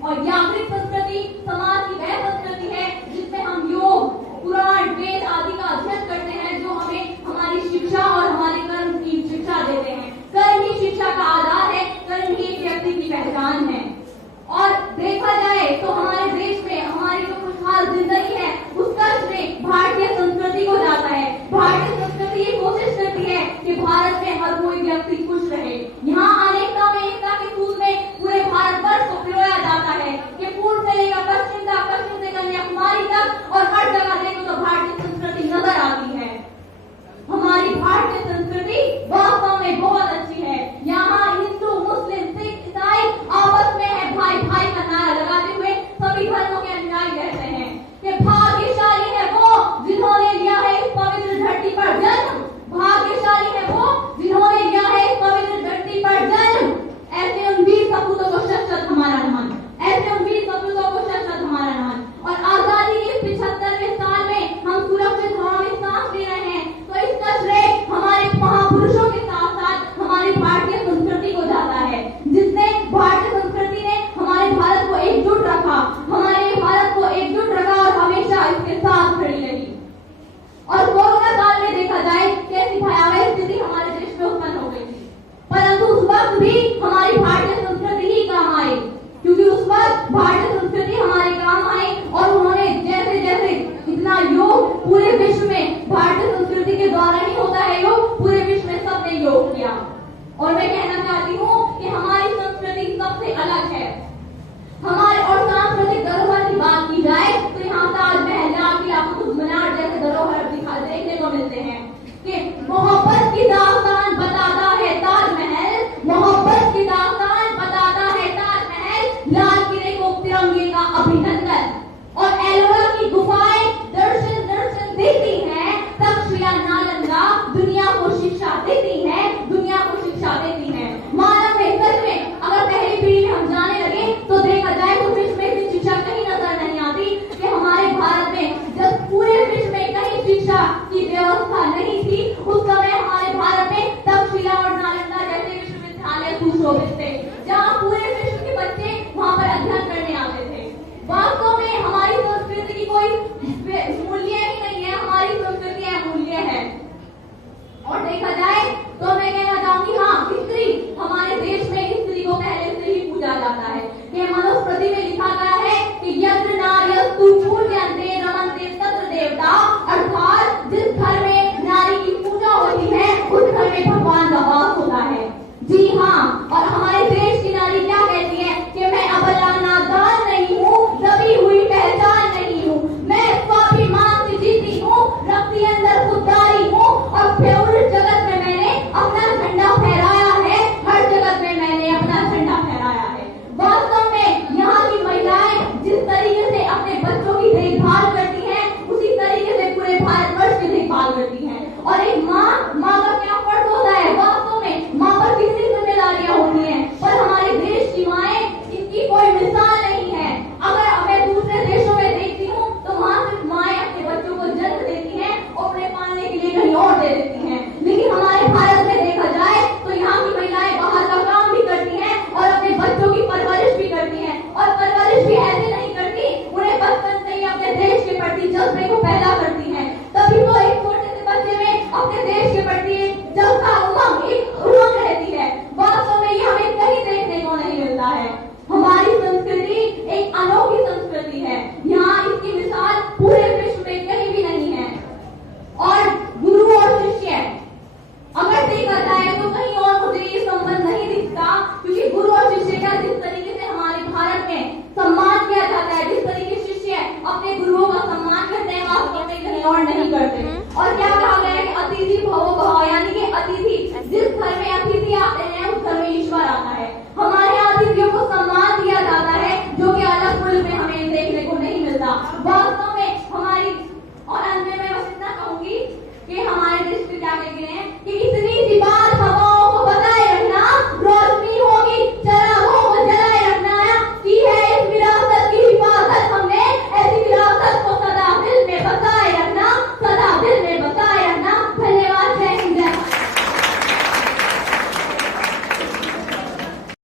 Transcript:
और यात्रिक संस्कृति समाज की वह संस्कृति है जिसमें हम योग, पुराण, वेद आदि का अध्ययन करते हैं, जो हमें हमारी शिक्षा और हमारे कर्म की शिक्षा देते हैं। कर्म ही शिक्षा का आधार है, कर्म ही एक व्यक्ति की पहचान है। और देखा जाए तो हमारे देश में हमारी जो खुशहाल जिंदगी है उसका श्रेय भारतीय संस्कृति को जाता है। भारतीय संस्कृति ये कोशिश करती है कि भारत में हर कोई व्यक्ति खुश रहे। यहाँ अनेकता में एकता के सूत्र में पूरे भारतवर्ष को पिरोया जाता है कि पूर्व से लेकर पश्चिम तक, पश्चिम से कन्याकुमारी तक, और हर जगह देखो तो भारतीय संस्कृति नजर आती है। हमारी भारतीय संस्कृति वास्तव में बहुत अच्छी है। यहाँ हिंदू, मुस्लिम, सिख, ईसाई आपस में है भाई भाई का नारा लगाते हुए सभी धर्मों के अनुयायी रहते हैं कि भाग्यशाली है वो जिन्होंने लिया है इस पवित्र धरती पर जन्म, भाग्यशाली है वो जिन्होंने लिया है इस पवित्र धरती पर जन्म। ऐसे उन वीर सपूतों को शत शत हमारा नमन, ऐसे उन वीर सपूतों को शत शत हमारा नमन। और आजादी के 75वें साल में हम सुरक्षित हवा में सांस ले रहे हैं, तो इसका श्रेय हमारे महापुरुषों के साथ साथ हमारी भारतीय संस्कृति को जाता है, जिसने भारतीय संस्कृति ने हमारे भारत को एकजुट रखा, हमारे भारत को एकजुट रखा और हमेशा इसके साथ खड़ी रही। और कोरोना काल में देखा जाए कैसी भयावह स्थिति हमारे देश में उत्पन्न हो गई थी, परंतु उस वक्त भी हमारी भारतीय संस्कृति ही काम आई, क्योंकि उस वक्त भारतीय संस्कृति हमारे काम आई। और उन्होंने जैसे जैसे इतना योग पूरे विश्व में भारतीय संस्कृति के द्वारा ही होता है, योग पूरे विश्व में सबने योग किया। और मैं कहना चाहती हूँ कि हमारी संस्कृति सबसे अलग है। हमारे और सांस्कृतिक धरोहर की बात की जाए तो यहाँ ताजमहल, लाल किला, कुतुब मीनार जैसे धरोहर देखने को मिलते हैं कि मोहब्बत की दास्तान बताता है ताजमहल, मोहब्बत की दास्तान बताता है ताजमहल, लाल किले को तिरंगे का अभिनंदन। और एलोरा की गुफाएं दर्शन दर्शन देती हैं, तक्षशिला नालंदा दुनिया को शिक्षा देती है, दुनिया को शिक्षा देती है। मानव में सच में अगर पहली पीढ़ी में हम जाने लगे तो देखा जाए तो विश्व में इतनी शिक्षा कहीं नजर नहीं आती कि हमारे भारत में जब पूरे विश्व में कहीं शिक्षा की व्यवस्था नहीं थी, उस समय हमारे भारत में तक्षशिला और नालंदा जैसे विश्वविद्यालय सुशोभित थे, जहाँ पूरे विश्व के बच्चे वहाँ पर अध्ययन करने आते थे। वास्तव में हमारी संस्कृति की कोई मूल्य ही नहीं है, हमारी संस्कृति अमूल्य है। और देखा जाए तो मैं कहना चाहूंगी, हाँ, स्त्री, हमारे देश में स्त्री को पहले से ही पूजा जाता है कि मनुस्मृति में लिखा गया है कि यत्र नार्यस्तु पूज्यन्ते रमन्ते तत्र देवता, अर्थात जिस घर में नारी की पूजा होती है उस घर में भगवान का वास होता है। जी हाँ, और हमारे देश की नारी क्या कहती है कि मैं अबला नादान नहीं हूँ, दबी हुई पहचान नहीं हूँ, मैं स्वाभिमान से जीती हूँ, रखती अंदर खुददारी हूँ, और पूरे जगत में मैंने अपना झंडा फहराया है, हर जगत में मैंने अपना झंडा फहराया है। वास्तव में यहाँ की महिलाएं जिस तरीके से अपने बच्चों की देखभाल करती हैं, उसी तरीके से पूरे भारतवर्ष की देखभाल करती हैं। और एक माँ का क्या फर्ज होता है, वास्तव में माँ पर कितनी जिम्मेदारियां होती हैं, पर हमारे देश की माएं, इनकी कोई मिसाल नहीं है। अगर मैं दूसरे देशों में देखती हूँ तो वहाँ सिर्फ माएं अपने बच्चों को जन्म देती हैं और उन्हें पालने के लिए कहीं और दे देती हैं, लेकिन हमारे भारत में देखा जाए तो यहाँ की महिलाएं बाहर का काम भी करती हैं और अपने बच्चों की परवरिश भी करती हैं। और परवरिश भी ऐसे नहीं करती, उन्हें बचपन से ही अपने देश के प्रति जज्बे को पैदा करती हैं। तभी तो एक छोटे से बच्चे में अपने देश के प्रति जज्बा, उमंग रहती है। वास्तव में ये हमें कहीं देखने को नहीं मिलता है।